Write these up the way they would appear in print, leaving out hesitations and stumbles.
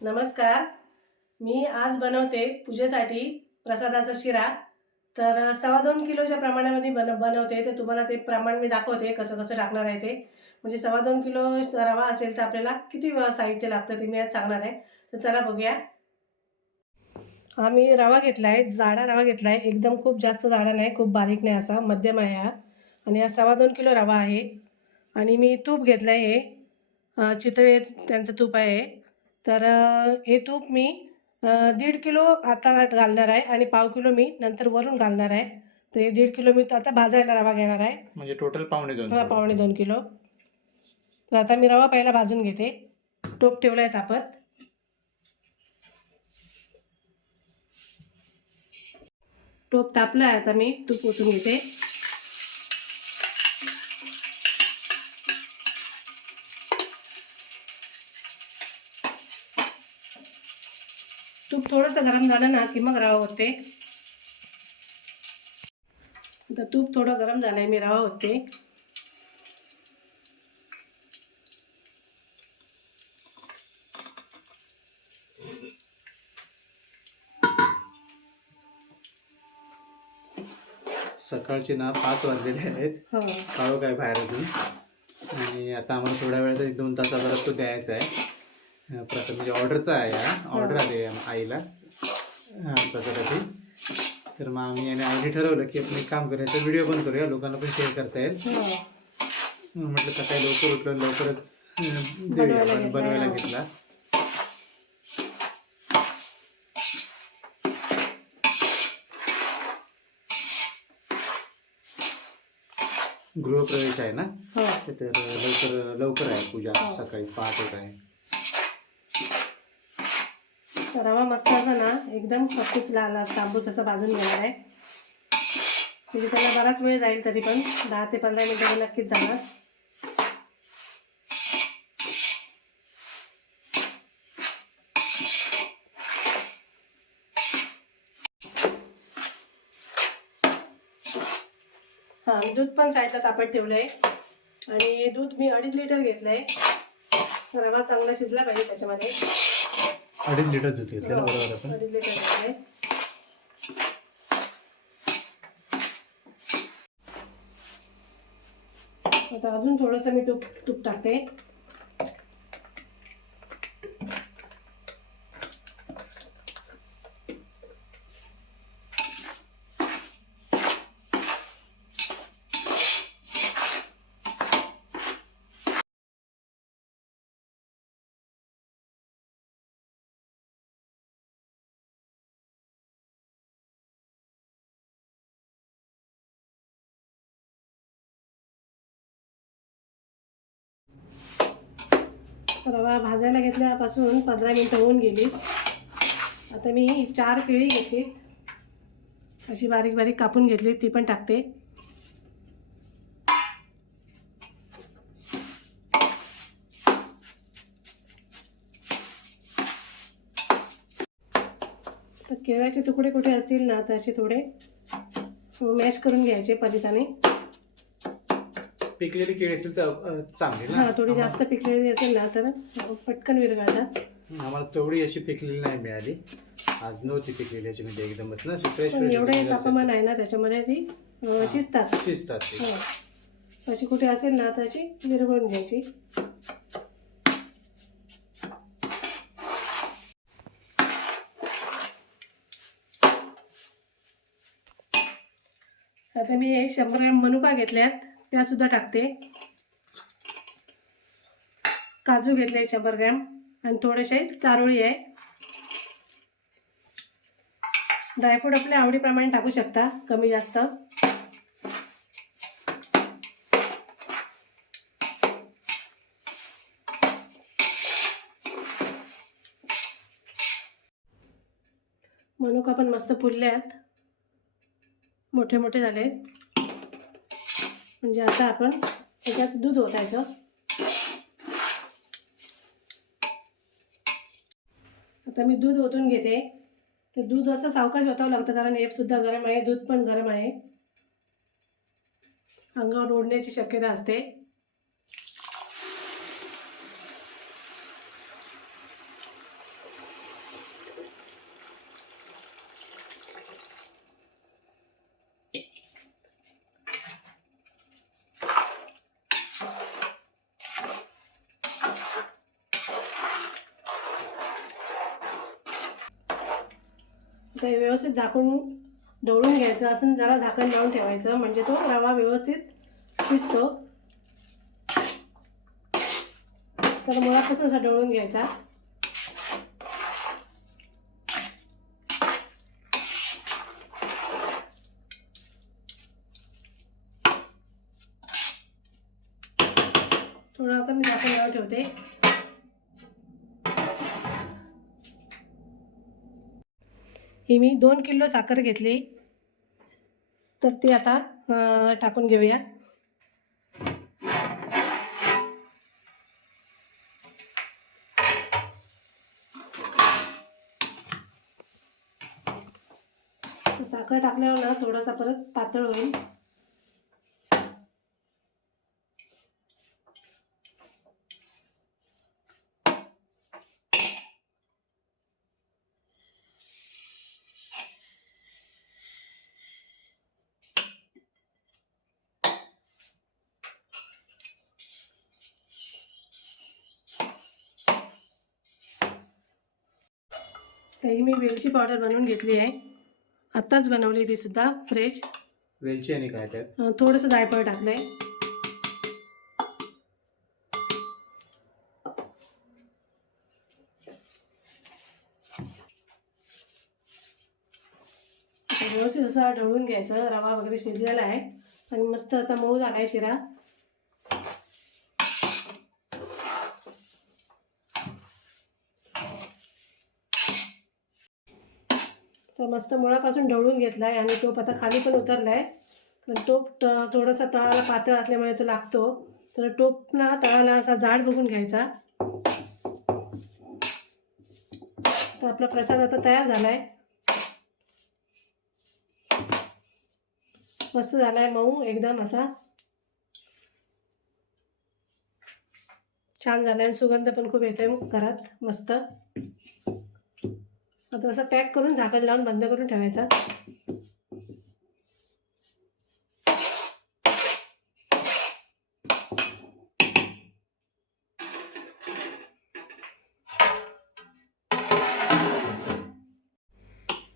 नमस्कार. मी आज बनवते पूजेसाठी प्रसादाचा शिरा. तर 2.25 किलोच्या प्रमाणामध्ये बनवते. तर तुम्हाला ते प्रमाण मी दाखवते कसं कसं टाकणार आहे ते. म्हणजे 2.25 किलो रवा असेल तर आपल्याला किती साहित्य लागतं ते मी आज सांगणार आहे. तर चला बघूया. हा मी रवा घेतला आहे, जाडा रवा घेतला आहे. एकदम खूप जास्त जाडा नाही, खूप बारीक नाही, असा मध्यम आहे हा. आणि हा 2.25 किलो रवा आहे. आणि मी तूप घेतलं आहे, हे चितळे त्यांचं तूप आहे. तर हे तूप मी 1.5 किलो आता घालणार आहे आणि 1/2 किलो मी नंतर वरून घालणार आहे. तर हे 1.5 किलो मी आता भाजायला रवा घेणार आहे. म्हणजे टोटल 1.5 हां, 1.5 किलो. तर आता मी रवा पहिला भाजून घेते. टोप ठेवला आहे तापत. टोप तापला आहे, आता मी तूप ओतून घेते. तूप थोडंसं गरम झालं ना की मग रवा ओतते. आता तूप थोडं गरम झालंय, मी रवा ओतते. सकाळचे ना 5 वाजलेले आहेत. हो. काळोख आहे बाहेर अजून. आणि आता आम्हाला थोड्या वेळात 1-2 तासाभरात तो द्यायचा आहे. प्रसाद म्हणजे ऑर्डरचा आहे हा. ऑर्डर आली आहे आईला प्रसादाची. तर मग आम्ही आणि आईने ठरवलं की आपण एक काम करूया, व्हिडिओ पण करूया, लोकांना पण शेअर करता येईल. म्हटलं सकाळी लवकर उठलो, लवकरच देऊया, बनवायला घेतला. गृहप्रवेश आहे ना, तर लवकर आहे पूजा. सकाळी 5 होत आहे. रवा मस्त असा ना एकदम खपूस लाल तांबूस असा भाजून घेणार आहे. म्हणजे त्याला बराच वेळ जाईल, तरी पण 10 ते 15 मिनिटं नक्कीच जाणार. हां, दूध पण साईडला तापत ठेवलं आहे. आणि दूध मी 2.5 लिटर घेतलं आहे. रवा चांगला शिजला पाहिजे त्याच्यामध्ये. 2.5 लिटर दूध घेतलं ना, बरोबर आपण. 2.5 लिटर घेतलं आहे. आता अजून थोडंसं मी तूप टाकते. रवा भाजायला घेतल्यापासून 15 मिनिटं होऊन गेली. आता मी 4 केळी घेतली, अशी बारीक बारीक कापून घेतली, ती पण टाकते. तर केळ्याचे तुकडे कुठे असतील ना तर असे थोडे मॅश करून घ्यायचे पलिताने. पिकलेली केळी असेल तर चांगली ना. हां, थोडी जास्त पिकलेली असेल ना तर पटकन विरघळतात. आम्हाला तेवढी अशी पिकलेली नाही मिळाली. आज नव्हती पिकलेली अशी, म्हणजे एकदमच ना फ्रेश. एवढं तापमान आहे ना त्याच्यामध्ये ती शिजतात. अशी कुठे असेल ना तर अशी विरघळून घ्यायची. आता मी 100 ग्रॅम मनुका घेतल्यात, त्या सुद्धा टाकते. काजू घेतले 100 ग्रॅम आणि थोडेसे चारोळी आहे. ड्रायफ्रूट आपल्या आवडीप्रमाणे टाकू शकता, कमी जास्त. मनुका पण मस्त फुलल्यात, मोठे मोठे झाले. म्हणजे आता आपण त्याच्यात दूध ओतायचं. आता मी दूध ओतून घेते. तर दूध असं सावकाश ओतावं लागतं, कारण हे सुद्धा गरम आहे, दूध पण गरम आहे, अंगावर ओढण्याची शक्यता असते. ते व्यवस्थित झाकून ढवळून घ्यायचं, असं जरा झाकण लावून ठेवायचं म्हणजे तो रवा व्यवस्थित शिजतो. तर मुळापासून असा ढवळून घ्यायचा. थोडं आता मी झाकण लावून ठेवते. ही मी 2 किलो साखर घेतली, तर ती आता टाकून घेऊया. साखर टाकल्यावर ना थोडासा परत पातळ होईल. तर ही मी वेलची पावडर बनवून घेतली आहे. आत्ताच बनवली ती सुद्धा फ्रेश. वेलची आणि काय त्यात? थोडंसं जायफळ टाकलंय. व्यवस्थित असा ढवळून घ्यायचं. रवा वगैरे शिजलेला आहे आणि मस्त असा मऊ झाला आहे शिरा. तर मस्त मुळापासून ढवळून घेतला आहे आणि टोप आता खाली पण उतरला आहे. पण टोप थोडासा तळाला पातळ असल्यामुळे तो लागतो. तर टोप ना तळाला असा जाड बघून घ्यायचा. तर आपला प्रसाद आता तयार झाला आहे. मस्त झाला आहे, मऊ एकदम असा छान झाला आहे. सुगंध पण खूप येतोय घरात मस्त. आता असं पॅक करून झाकण लावून बंद करून ठेवायचा.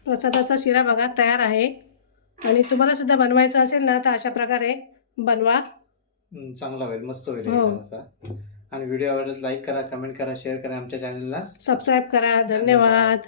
प्रसादाचा शिरा बघा तयार आहे. आणि तुम्हाला सुद्धा बनवायचा असेल ना तर अशा प्रकारे बनवा. चांगला होईल, मस्त होईल हो. एकदम असा. आणि व्हिडिओ आवडल्यास लाईक करा, कमेंट करा, शेअर करा, आमच्या चॅनलला सबस्क्राईब करा. धन्यवाद.